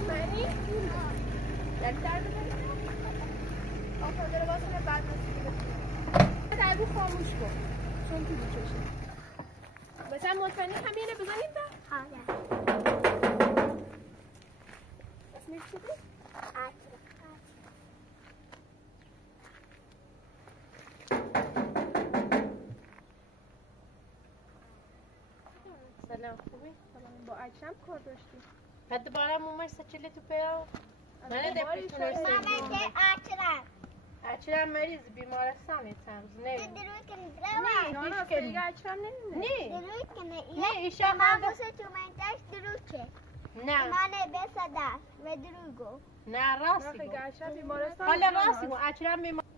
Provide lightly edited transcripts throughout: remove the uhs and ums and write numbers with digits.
مطمئنی؟ یعنی درد بزنی؟ آخر داره واسه بعد نسیدی بکنی در رو خاموش کن چون تو بچشه مثلا مطمئنی همینه بزنیم به؟ اسمش چی بود؟ سلام خوبی؟ با اکرم کار داشتی؟ حتی بارم اومد سچلی تو پیام من دپریشن اکرم مریض بیمارستانی تمز نه نه دیگه اکرم نمیده نه ایشا من نه من بسدش و دروگو نه راستی گو اکرم بیمارستان حالا راستی گو اکرم بیمارستان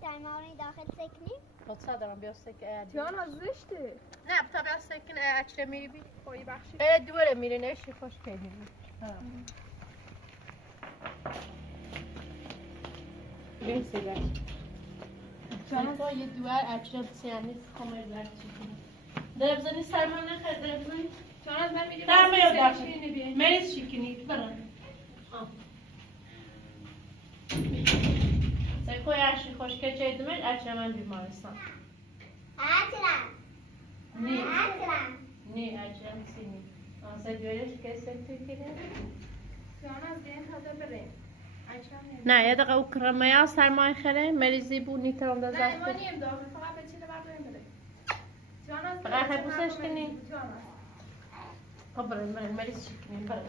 تایمانی داخل سکنی؟ خودسا دارم بیا سکن جانا زشته نه تا بیا سکن اکرم میری بی خواهی بخشی دوره میره نشی خوش کنی بین سیگار جانا با یه دوار اکرم سیانیست کامل برد چیزی در بزنی سرمان نخیر در بزنی جانا من میریم در میاد داخل مریض شکنی برن سیخوی عشقی خوشکه چه ایدمید اکرم من بیمارستان نی اکرم سینی آنسا دیوریش که سکتوی کنه جانا از دین تازه بریم نه یه دقیقه او کرمه ها سرمایه خره مریضی بود نیترم دا نه ما نیم داخل فقط به چیله برداریم بده جانا فقط حبوسش کنی خب برن مریض شکنی برن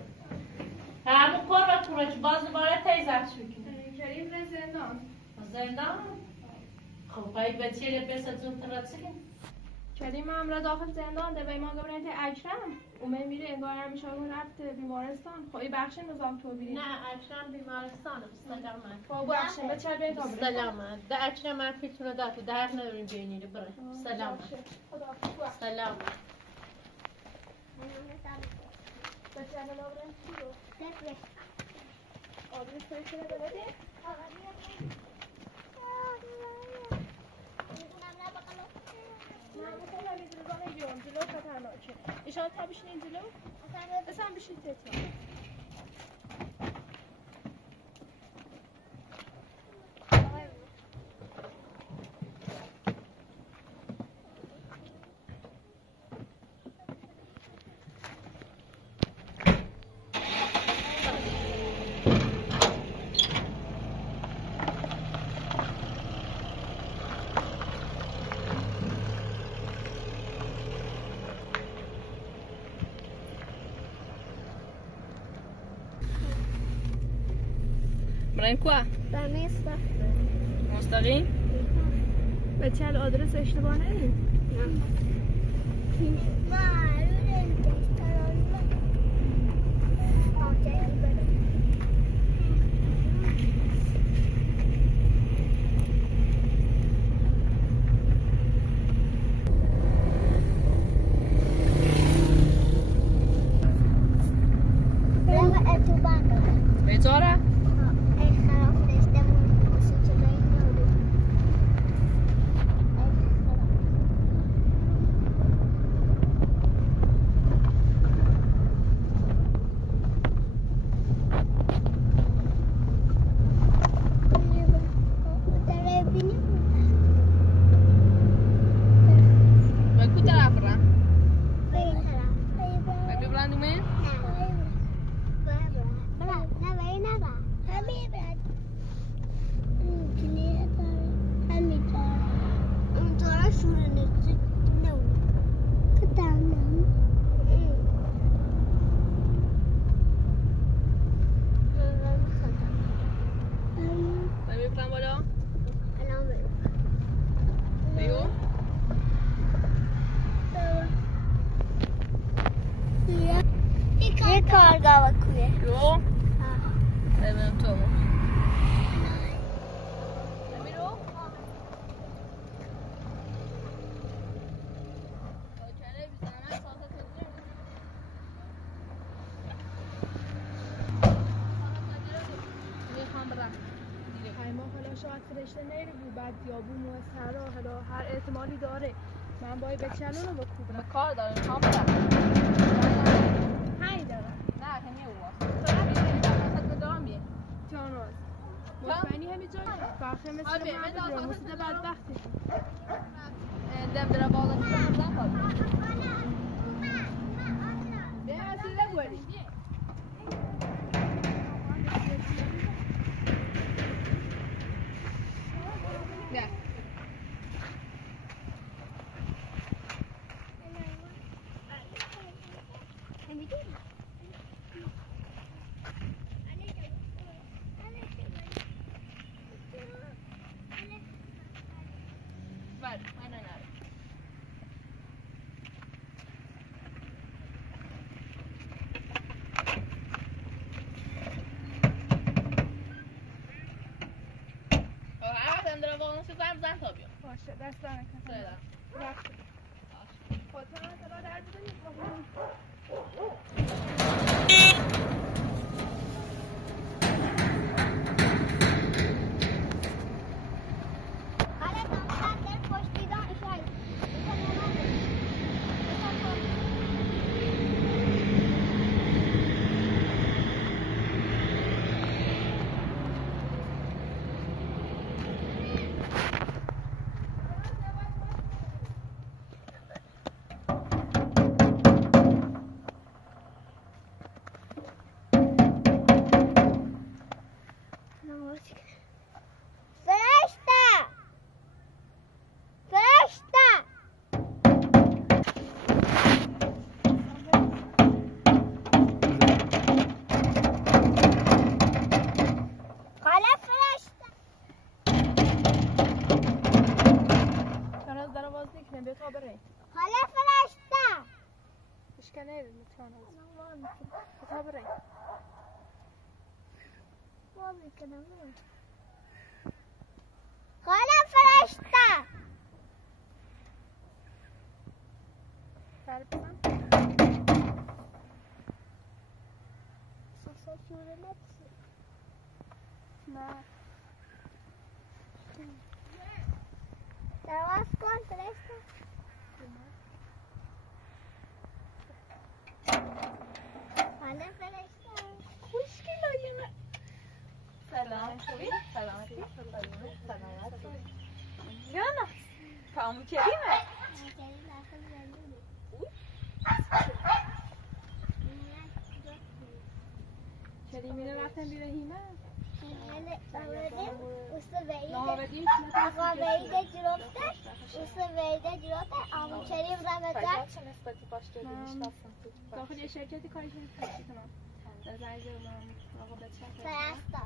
همو کار و کورش باز دوباره تیزت شکنی کریم به زندان خب باید به چیله بسد زود ترسیم کریم هم را داخل زندان ده به ما گفتن اکرم اومه میره انگار همیشه رفت بیمارستان خواهی بخشن نظام تو بیریم نه اکرم بیمارستانه سلامت خب بخشن به چه بین تا بریم سلامت ده اکرم من فیتونه داده ده حق نداریم بینیره برای سلامت سلامت به چه بلا بریم چی رو؟ آدرس فرشته بده؟ جلو خطرناکه ایشان تا بشینین جلو؟ اصلا بشین تتا برای کوا؟ برمیسته مستقیم؟ به چه آدرس اشتباه نیم؟ بهتره؟ شاید فرشته نیره بود بعد یابون و سرا حالا هر احتمالی داره من باید به چلون رو بکوبرم کار دارم هم برم هی دارم نه که نیو اینجا باخه مثل من درموسیده بدبختی دم در بالا شدن خواهد به وسیله بوری نه باشه دست در نکنم رفت خودتان اطلاع در بودنید حالا فرشته اشکاله میتونم تا برای حالا فرشته سر بزن ساسا شوره نبسی نه درواز کن فرشته حالا فرشته خوشگل آیمه سلام خوبی؟ سلامتی؟ سلامتی؟ جانا کامو کریمه کریمی رو رفتن بیره هیمه Ağabeyde cürofte, Üstü cürofte, ama çelim zamete. داخل یه شرکتی کارش می‌کنم کنم. در زنجیر من رقابت شد. Fereshte.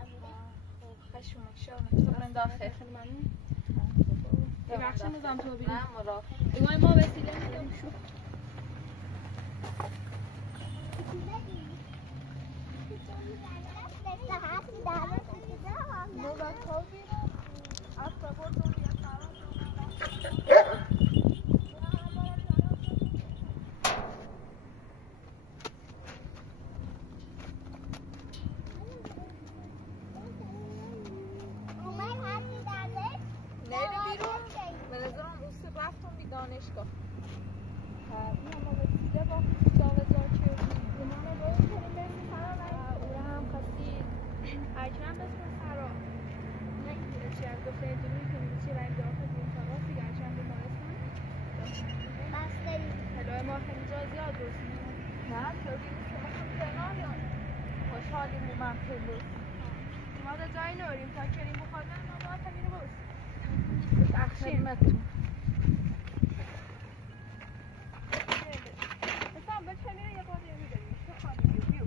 خشمک شو من داخل ممنون. یه بخش نظام تو بیرون. نه مراقب. ایوان ما وسیله میدم شو. دانشگاه ما وسیله با جاوزار که زمان رو کنیم بریم سرا و هم خاصی اکرم بسم سرا نه چی از دختر دروی کنیم چی رنگ داخل دیم سرا دیگه اکرم بیمارستان بستری هلوه ما خیلی جا زیاد دوستیم نه چوری نیست ما خیلی کناریم خوشحالیم من خیلی ما دا جایی نوریم تا کریم بخوادن ما باید همین رو بست خدمتتون یه بار دیگه می‌داریم تو خانه بیو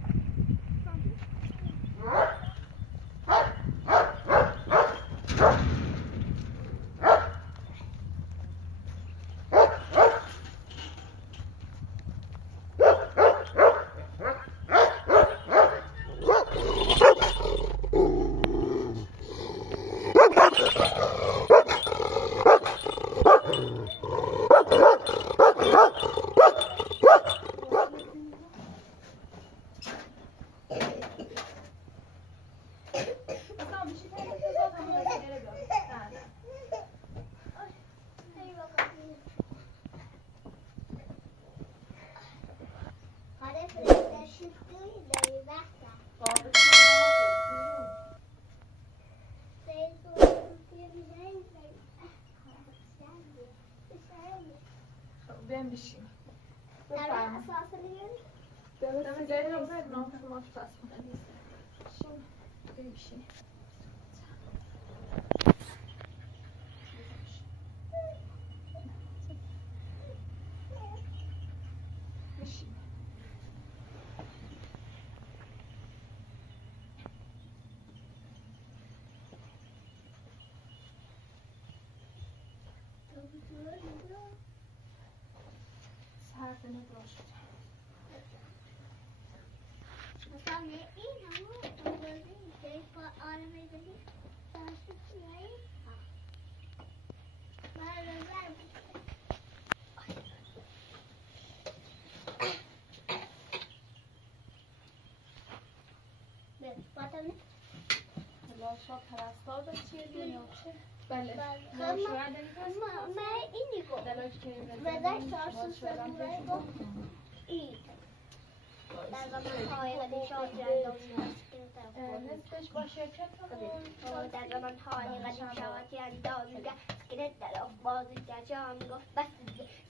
Seis بهم بشین نرو بفرما اساس لیون دم سیگاری رو ببر نام شما پس بشین بشین بشین سرطنه باشه مثلا این همون آوردی که با آرمه بدی داشتی بیایی برابر باتم لاشا پرستار به چیه دنیا چه؟ بله شوهر داری پس؟ من اینی گفت دلاش کریم وزش تارسو سبوره گفت این در زمان های قدیم شاد نصفش با شرکت در زمان های قدیم شواتی انداز میگه سکرت در آفباز جشان گفت بس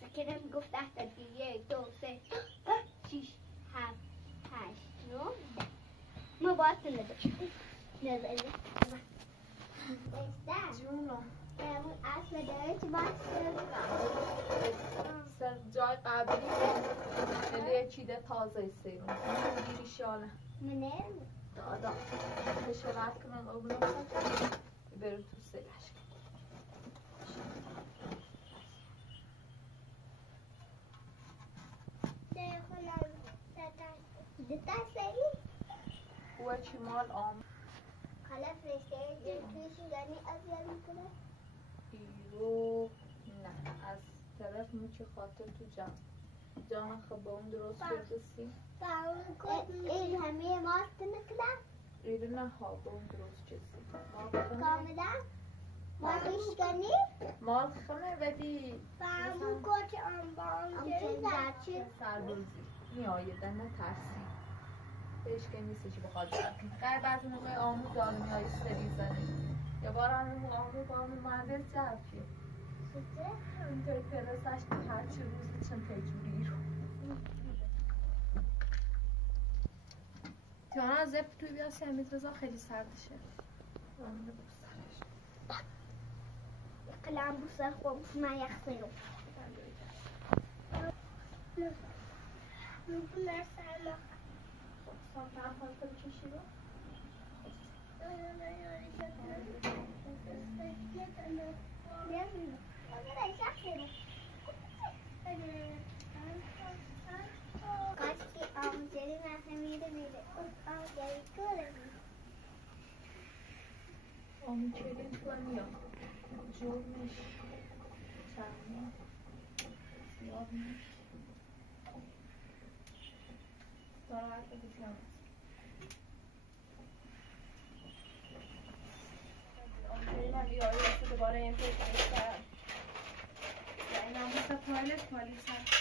سکرم گفت 10 تا 1 2 3 6 7 8 9 ما باید نداشت نزده جونو اون اصل داره که باید سر جای قبلی یه چیده تازه سیرون دیری شاله منه دادا بشرت کنم او بلوم برم تو سیلش ده خلال ده سری و چی مال آم حالا فرشته تویشون یعنی اذیت میکنه بیرو نه از طرف میچه خاطر تو جان خب اون درست بزسی این همه ماست نکلا ایره نه ها با اون درست جسی کاملا ما میشکنی مال خمه بدی فهمون کچ آنبان جایی سربازی میآیدن نه ترسی بهش که نیستش بخواد غیر بعضی موقع آمو دارمی های سری زنه یا بار آمو با آمو مهندس جرفیه همینطوری پرسش که هرچی روزی چند تجوری رو تیانا زب توی بیا سمیت رزا خیلی سردشه قلم بوسه خوب من یخ سیرم نبونه سرما سامتر حال کنی چشی رو؟ Kaçki amcanın ahemiydi biri. Amcanı görelim. آمو چلین تو میاد جرمش چرمی سیاه میش داره حرف بسیار آمچنین هم بیایی رسه دوباره این فکر کرد این هم بسه توالت سر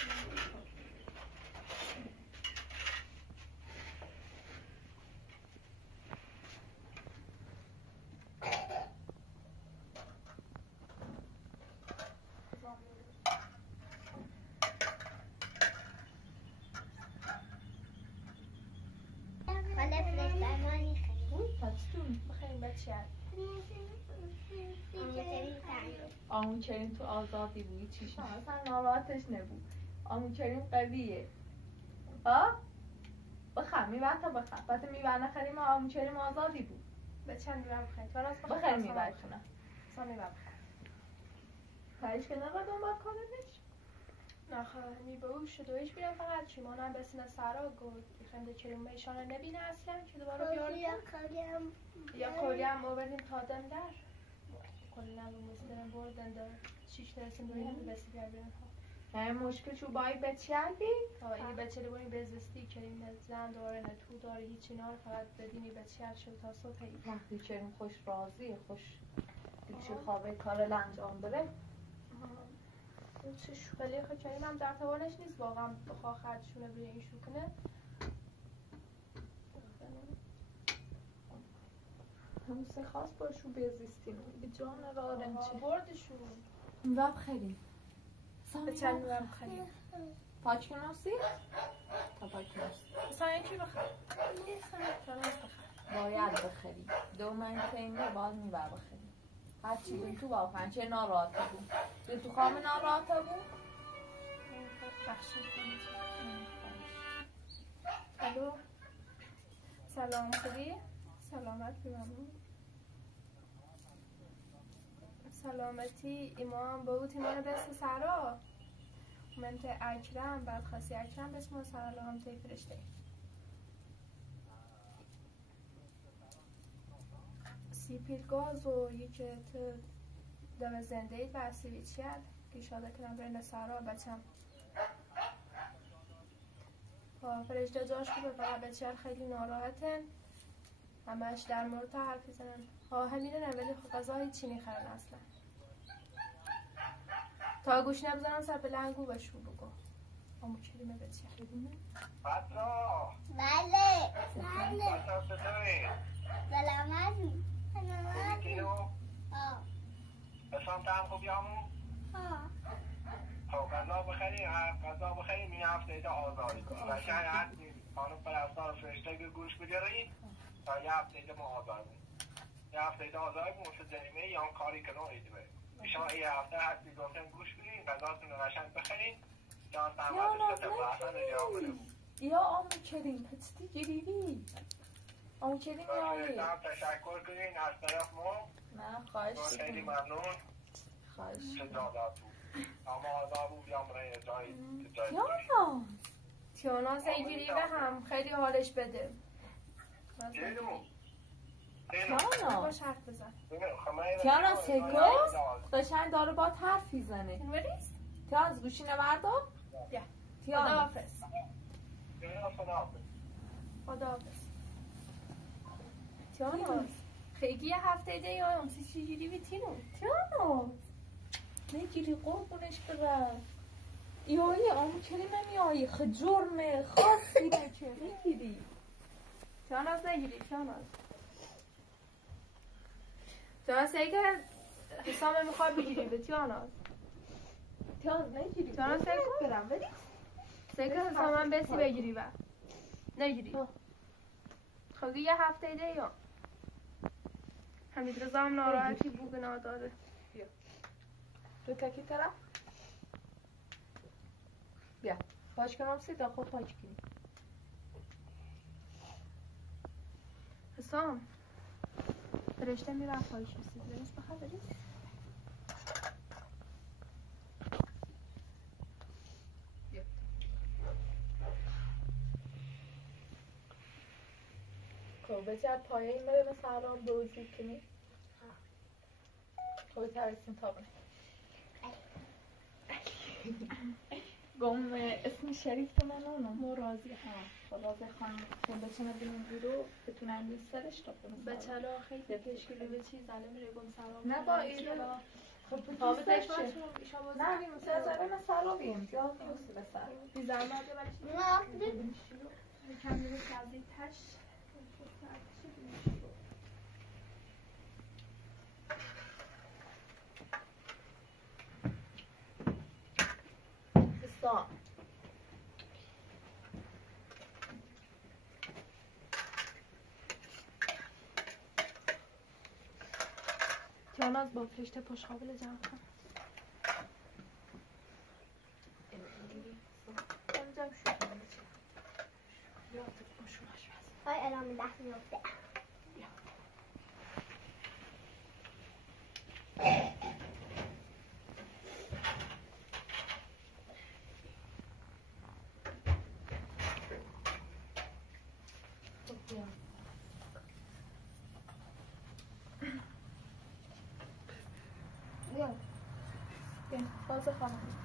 حالا فرستمانی خیلی. پچتون خیلی بچه آمو چلین تو آزادی بودی چیش اصلا ناراحتش نبود آمو چلین قویه بخر میبر تا بخر بعد میبر نخریم آمو چلین آزادی بود به چند میبر بخیر تو راست بخیر میبر کنم سا میبر بخیر پریش که نباید دنبال کننش نخواهد میبوش شد و ایش بیرم فقط چیمانم به سینه سرا گفت خنده چلومه ایشانه نبینه اصلا که دوباره بیاریم یا کلی هم آوردیم تا دم در کلی هم مسترم بردن در 6 ترسیم دوی هم بسی کردن ها نه مشکل شو بایی بچیردی؟ این بچه رو باید بزستی کریم زن داره نه تو داره هیچی نار فقط بدینی بچیار شد تا صبح هی وقتی چریم خوش راضیه خوش دیگه خوابه کار انجام بره اون چه شوخلی خود کریم هم در توانش نیست واقعا بخواه خرجشونه بره این شو کنه همسه خواست باشو بزیستیم به جان را رنچه بردشون وقت خیلی به چند میبرم بخریم پاچکنوسی؟ تا پاچکنوسی مثلا یکی بخر باید بخری دومن که اینه باید میبر بخری هرچی دل تو واقعا چه ناراحته بود دل تو خواهم ناراحته بود بخشید الو سلام خوبی؟ سلامت بمون سلامتی ایمان بود ایمان بسم سرا من ته اکرم بعد خاصی اکرم بسم سرا هم ته فرشته سیپیل گاز و یکی ته دم زنده اید و سیوی چید که شاده کنم برین سرا بچم فرشته جاش خوبه فقط بچه خیلی ناراحتن همش در مورد حرف میزنن همینه نه ولی خب غذا هیچی میخرن اصلا تا گوش نبزنم سر به لنگو بشو بگو همون کلمه بچه خیلونه بطرا بله بطرا چطوری؟ سلامتی سلامتی بسام تهم خوبی همون؟ خب غذا بخریم این هفته ایده آزاری کنیم و شاید هستی خانم پرستار فرشته گوش بگیرید تا یه هفته ایده ما آزار بیم یه هفته ایده آزار بیم مثل جریمه یا هم کاری کنو ایده بریم شما یه هفته هستی گفتن گوش بگیرید غذاتون رو قشنگ بخرین جان تمامش کتب اصلا جواب بده یا آمو کریم پچتی گریبی آمو کریم یایی تشکر کنین از طرف ما نه خواهش خیلی ممنون خواهش اما آزارو بیام رای جایی تیانا سیگیری و هم خیلی حالش بده تیانا باش حرف بزن تیانا سکوز قشنگ داره با حرف میزنه تیانا از گوشینه بردار بیا تیانا خداحافظ تیانا خیلی یه هفته ده یا همسی چیگیری بیتینو تیانا نگیری قربونش برم یایی آمو کلمه میایی خجرمه خاصی بچه نگیری تیاناز نگیری تیاناز سعی که حسامه میخواد بگیری به تیاناز نگیری تیاناز سعی کن برم ولی سعی که حسامه بسی بگیری و نگیری خب یه هفته ده یا حمید رضا هم ناراحتی بوگ ناداره تو تکی طرف بیا پاش کنم سی تا خود پاچ کنی حسام فرشته میرم پایش بسید بریز بخواه بریز خب بچه پایه این بره مثل الان بروزید کنی خب ترسیم تا بره گم اسم شریف تو من اونم مرازی راضی خانم کن بچه نبینیم بیرو بتونن این سرش تا کنم بچه ها خیلی تشکیلی به چیز زنه میره گم سلام نه با ایره خب تو دوستش نه بیم سرزاره من سلامیم یا دوستی به سر بی زحمت ببرش کم دیگه کردی تش بستان تیاناز با فرشته پاش قابل جمع کن جمع شد های الان دست میفته باز خانم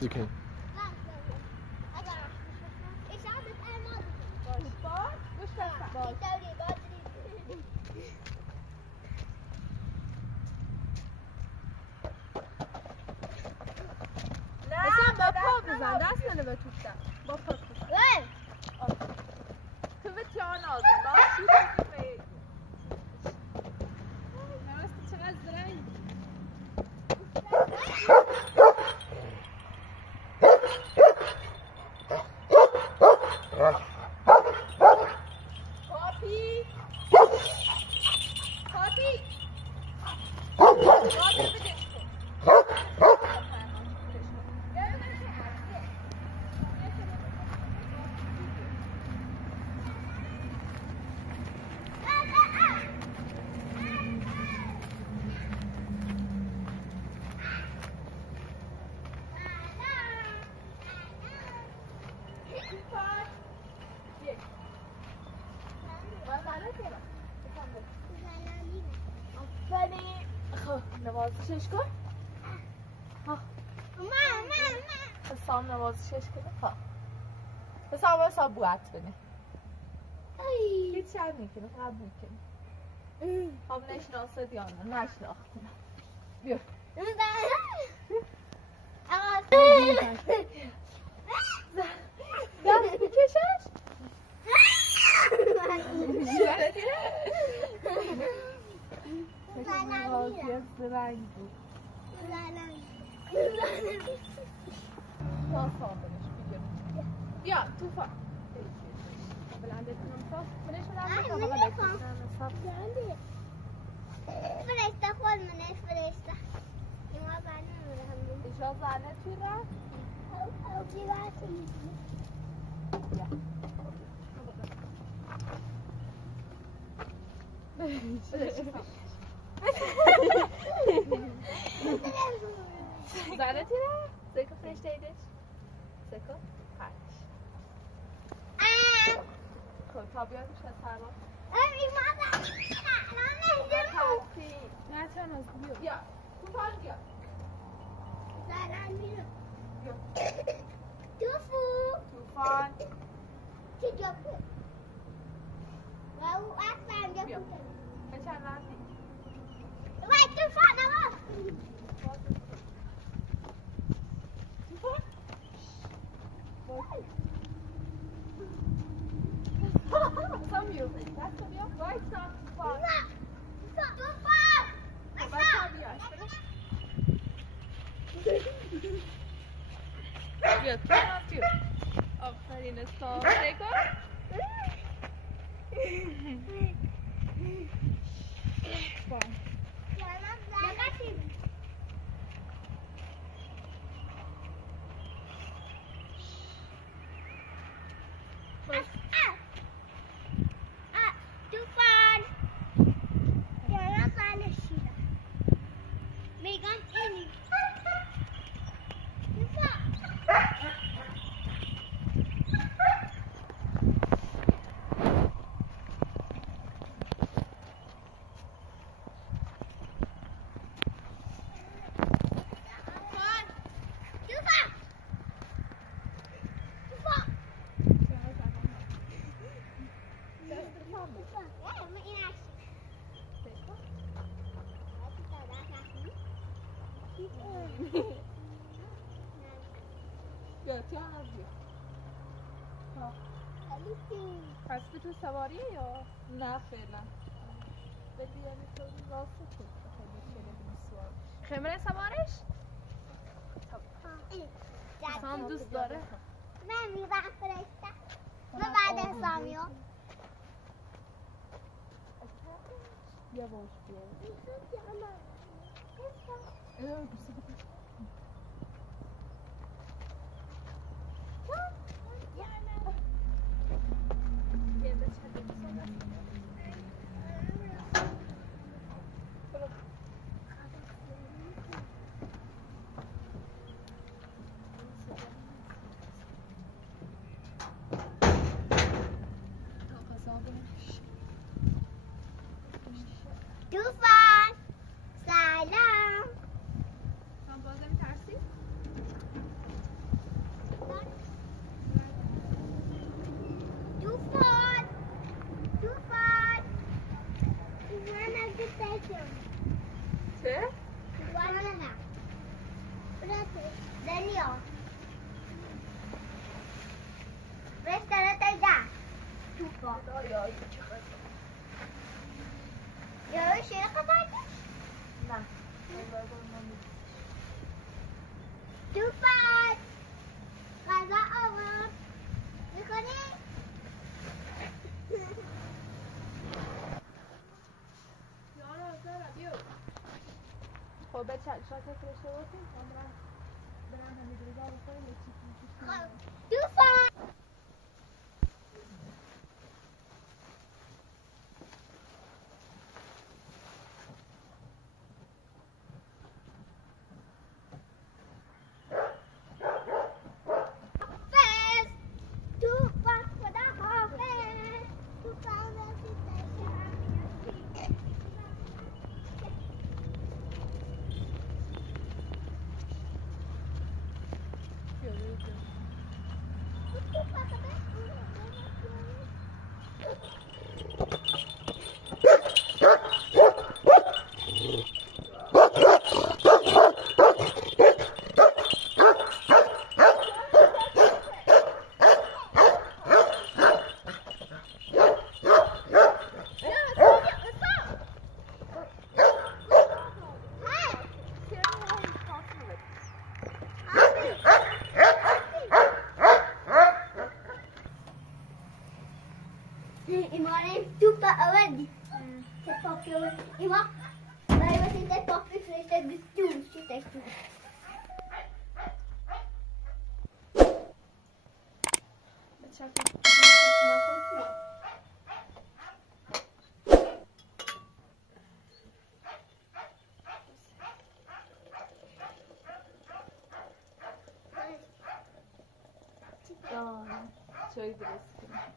You can. با پا بزن دست منو به توش دست با پا بزن تو به تیان آزم نرستی چقدر زرنگ پاپی پاپی نوازشش کن حسام نوازشش کن حسام حساب بوعت کنه هیچ هم میکنه فقط میکنه خب نشناسه دیانا نشناختیم بیا دست بکشش زرنگ بود تا صابونش بگیرم بیا توفا بلنده کنم صاف کنش فرشته خود منه فرشته ایما برنه ایشا زنه توی رفت اوکی برسی بیا زنه تیره؟ سکو فرشته ایدش؟ سکو؟ پنج خب تا بیاد میشه سرما نه چند از بیا توفان بیا توفان چی جفو و او اصلا بیا جفو به چند رفتی؟ وای توفان آقا Some you. That's the deal. Right, stop. Stop. Yes, stop you. آفرین استاد. نگاه. بیا تو هم بیا. پس تو سواریه یا؟ نه فعلا بدی یعنی تو راسته تو خیلی سوار خیمه سوارش؟ سام دوست داره؟ من میرم فرشته من بعد اسلامیو یه باش بیا دوفان سلام سام باز نمی‌ترسی؟ دوفان من از بسیم چه؟ وانا برسه دنیا برسه تایده دوفان یا شیر قطعه نه دوفان غذا آورد میکنی؟ خب به شات فرشته باشیم برم همین روزا بخوریم یه چیزی دوفان ایمانه توپ آوردی پاپی آوردی ایمان برای واسه پاپی فرشته گستون شده تو به شات چای درست کنم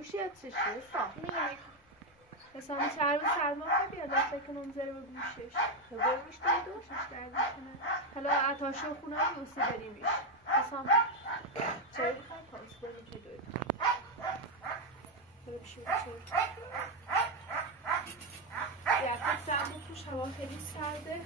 گوشی یا چشی حسام چرم سلمان خیلی یادم فکر نمیذاره به گوشش برمیش دادوش دردش کنه حالا عطاشه خونه هم یوسی بریمیش حسام چای بخواه پاس بریم که دوید بریم شو یه سرما توش هوا خیلی سرده